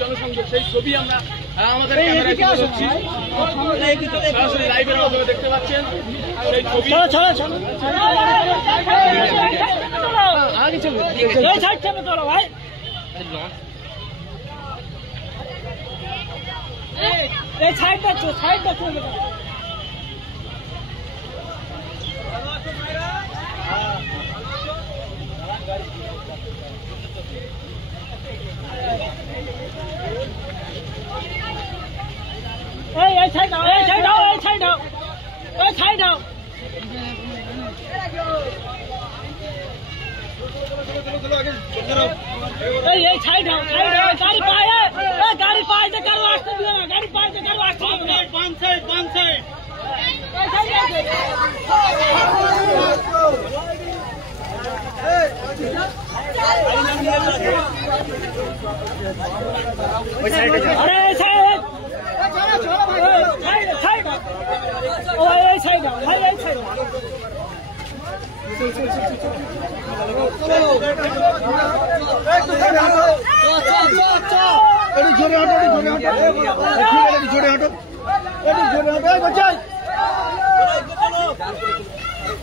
জনসংযোগ সেই ছবি আমরা আমাদের সরাসরি লাইভের মাধ্যমে দেখতে পাচ্ছেন সেই ছবি।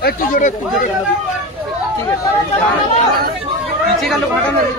একটু জোরে ঠিক আছে নিচে গেল ঘাটা মেরে